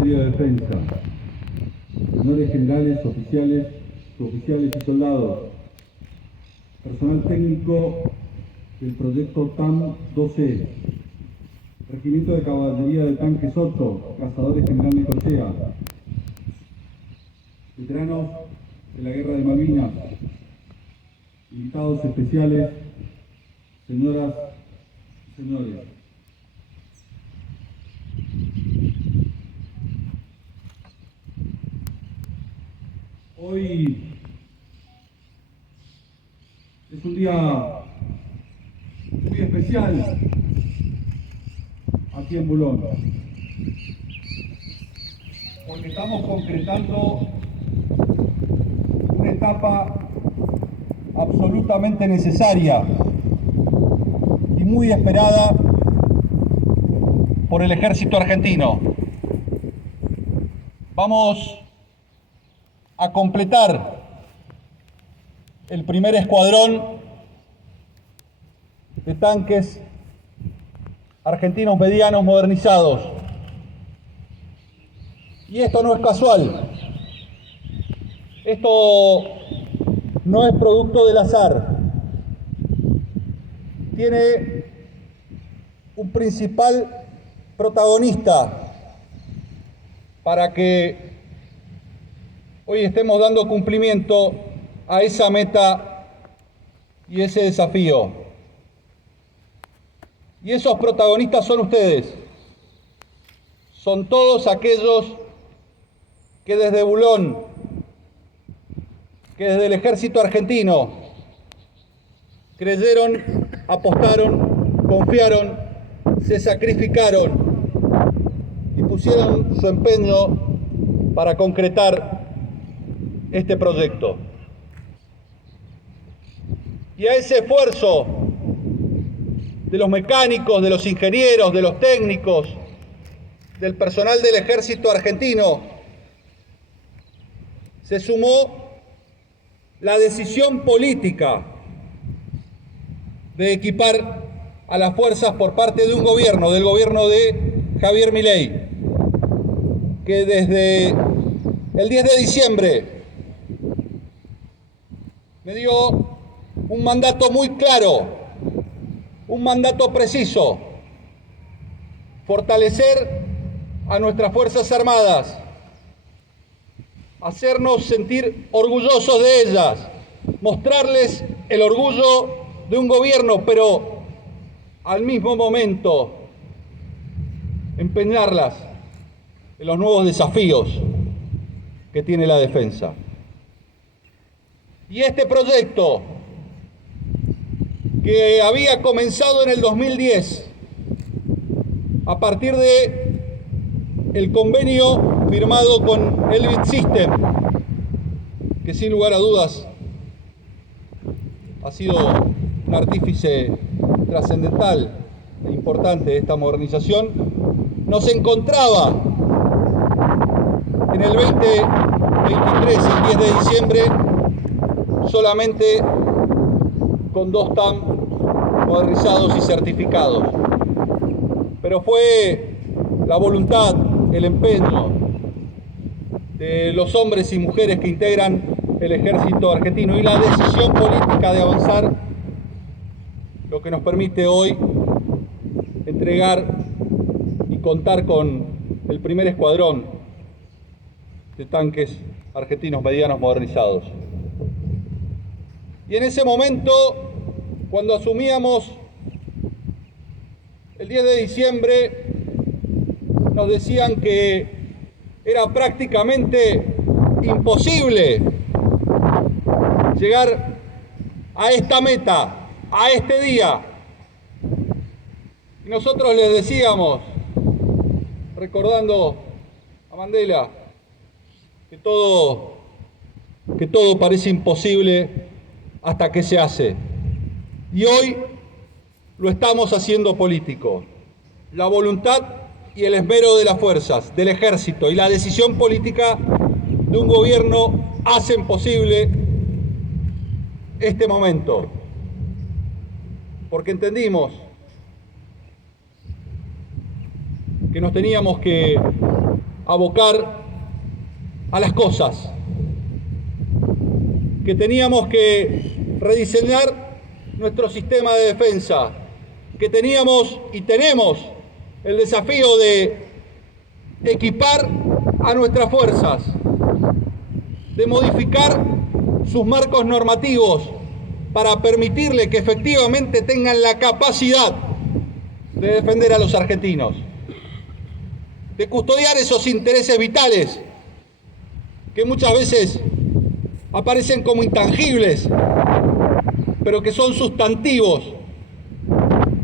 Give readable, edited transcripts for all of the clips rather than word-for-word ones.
Ministerio de Defensa, señores generales, oficiales, suboficiales y soldados, personal técnico del proyecto TAM-2E, Regimiento de Caballería de Tanques 8, Cazadores General Necochea, veteranos de la Guerra de Malvinas, invitados especiales, señoras y señores. Hoy es un día muy especial aquí en Bulón, porque estamos concretando una etapa absolutamente necesaria y muy esperada por el ejército argentino. Vamos a completar el primer escuadrón de tanques argentinos medianos modernizados. Y esto no es casual. Esto no es producto del azar. Tiene un principal protagonista para que hoy estemos dando cumplimiento a esa meta y ese desafío. Y esos protagonistas son ustedes. Son todos aquellos que desde Bulón, que desde el ejército argentino, creyeron, apostaron, confiaron, se sacrificaron y pusieron su empeño para concretar este proyecto. Y a ese esfuerzo de los mecánicos, de los ingenieros, de los técnicos, del personal del ejército argentino, se sumó la decisión política de equipar a las fuerzas por parte de un gobierno, del gobierno de Javier Milei, que desde el 10 de diciembre me dio un mandato muy claro, un mandato preciso: fortalecer a nuestras Fuerzas Armadas, hacernos sentir orgullosos de ellas, mostrarles el orgullo de un gobierno, pero al mismo momento empeñarlas en los nuevos desafíos que tiene la defensa. Y este proyecto, que había comenzado en el 2010, a partir de el convenio firmado con Elbit System, que sin lugar a dudas ha sido un artífice trascendental e importante de esta modernización, nos encontraba en el 2023, el 10 de diciembre, solamente con 2 TAM modernizados y certificados. Pero fue la voluntad, el empeño de los hombres y mujeres que integran el ejército argentino y la decisión política de avanzar lo que nos permite hoy entregar y contar con el primer escuadrón de tanques argentinos medianos modernizados. Y en ese momento, cuando asumíamos el 10 de diciembre, nos decían que era prácticamente imposible llegar a esta meta, a este día. Y nosotros les decíamos, recordando a Mandela, que todo parece imposible hasta que se hace. Y hoy lo estamos haciendo político. La voluntad y el esmero de las fuerzas, del ejército y la decisión política de un gobierno hacen posible este momento. Porque entendimos que nos teníamos que abocar a las cosas, que teníamos que rediseñar nuestro sistema de defensa, que teníamos y tenemos el desafío de equipar a nuestras fuerzas, de modificar sus marcos normativos para permitirle que efectivamente tengan la capacidad de defender a los argentinos, de custodiar esos intereses vitales que muchas veces aparecen como intangibles, pero que son sustantivos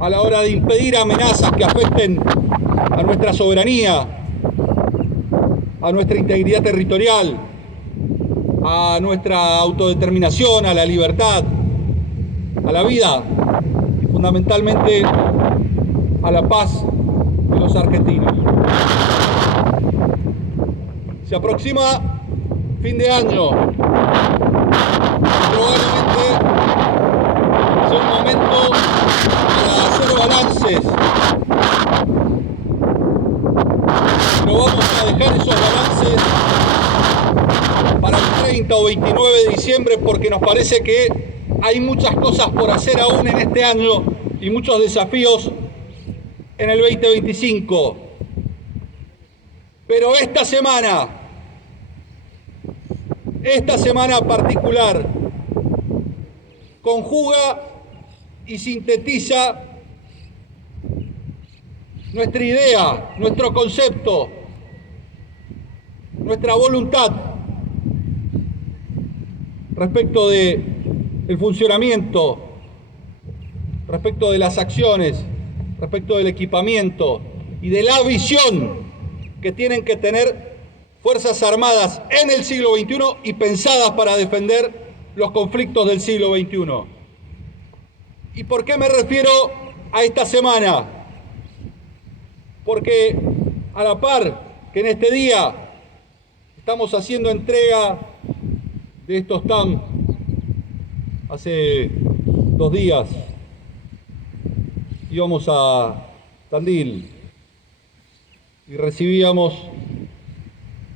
a la hora de impedir amenazas que afecten a nuestra soberanía, a nuestra integridad territorial, a nuestra autodeterminación, a la libertad, a la vida y fundamentalmente a la paz de los argentinos. Se aproxima fin de año. Probablemente sea un momento para hacer balances. Pero vamos a dejar esos balances para el 30 o 29 de diciembre porque nos parece que hay muchas cosas por hacer aún en este año y muchos desafíos en el 2025. Pero esta semana particular, conjuga y sintetiza nuestra idea, nuestro concepto, nuestra voluntad respecto del funcionamiento, respecto de las acciones, respecto del equipamiento y de la visión que tienen que tener Fuerzas Armadas en el siglo XXI y pensadas para defender los conflictos del siglo XXI. ¿Y por qué me refiero a esta semana? Porque a la par que en este día estamos haciendo entrega de estos TAM, hace 2 días íbamos a Tandil y recibíamos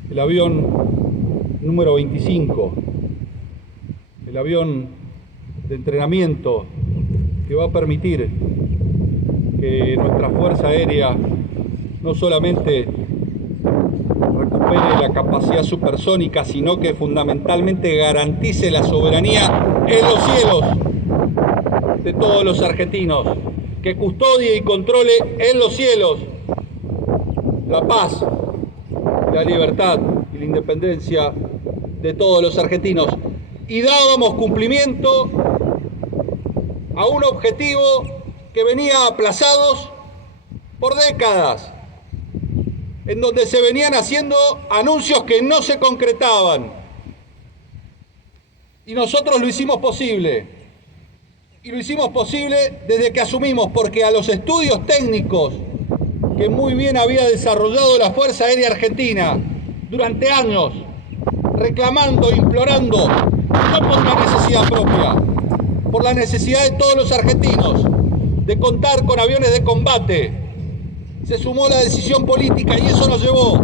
el avión número 25, el avión de entrenamiento que va a permitir que nuestra Fuerza Aérea no solamente recupere la capacidad supersónica, sino que fundamentalmente garantice la soberanía en los cielos de todos los argentinos, que custodie y controle en los cielos la paz, la libertad y la independencia de todos los argentinos. Y dábamos cumplimiento a un objetivo que venía aplazados por décadas, en donde se venían haciendo anuncios que no se concretaban. Y nosotros lo hicimos posible. Y lo hicimos posible desde que asumimos, porque a los estudios técnicos que muy bien había desarrollado la Fuerza Aérea Argentina durante años, reclamando, implorando, no por una necesidad propia, por la necesidad de todos los argentinos, de contar con aviones de combate, se sumó la decisión política y eso nos llevó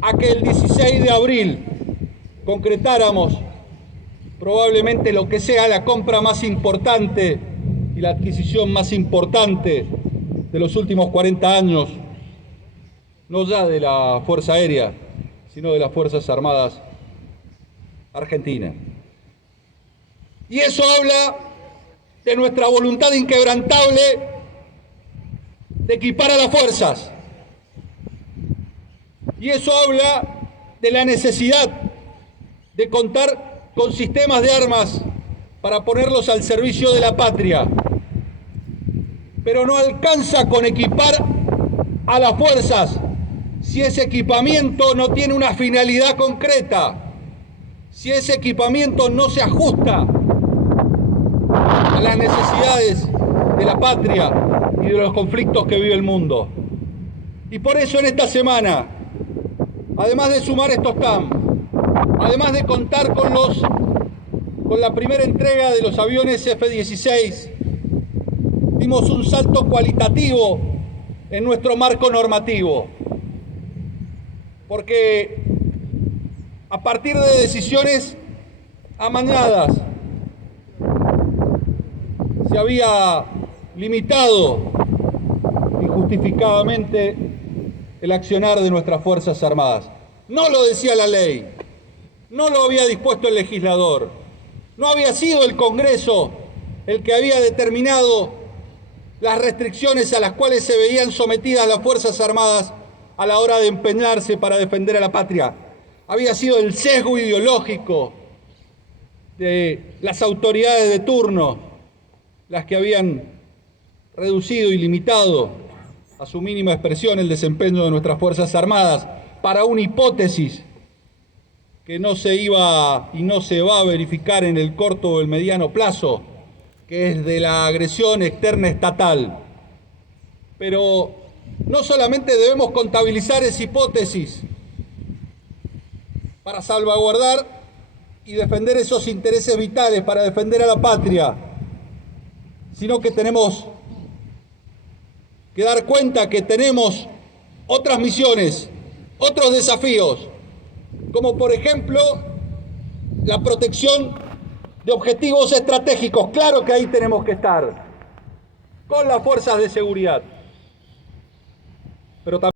a que el 16 de abril concretáramos probablemente lo que sea la compra más importante y la adquisición más importante de los últimos 40 años, no ya de la Fuerza Aérea, sino de las Fuerzas Armadas Argentinas. Y eso habla de nuestra voluntad inquebrantable de equipar a las fuerzas. Y eso habla de la necesidad de contar con sistemas de armas para ponerlos al servicio de la patria. Pero no alcanza con equipar a las fuerzas si ese equipamiento no tiene una finalidad concreta, si ese equipamiento no se ajusta a las necesidades de la patria y de los conflictos que vive el mundo. Y por eso en esta semana, además de sumar estos TAM, además de contar con la primera entrega de los aviones F-16, dimos un salto cualitativo en nuestro marco normativo. porque a partir de decisiones amañadas se había limitado injustificadamente el accionar de nuestras Fuerzas Armadas. No lo decía la ley, no lo había dispuesto el legislador, no había sido el Congreso el que había determinado las restricciones a las cuales se veían sometidas las Fuerzas Armadas a la hora de empeñarse para defender a la patria. Había sido el sesgo ideológico de las autoridades de turno las que habían reducido y limitado a su mínima expresión el desempeño de nuestras Fuerzas Armadas para una hipótesis que no se iba y no se va a verificar en el corto o el mediano plazo, que es de la agresión externa estatal. Pero no solamente debemos contabilizar esa hipótesis para salvaguardar y defender esos intereses vitales, para defender a la patria, sino que tenemos que dar cuenta que tenemos otras misiones, otros desafíos, como por ejemplo la protección de objetivos estratégicos. Claro que ahí tenemos que estar con las fuerzas de seguridad, pero también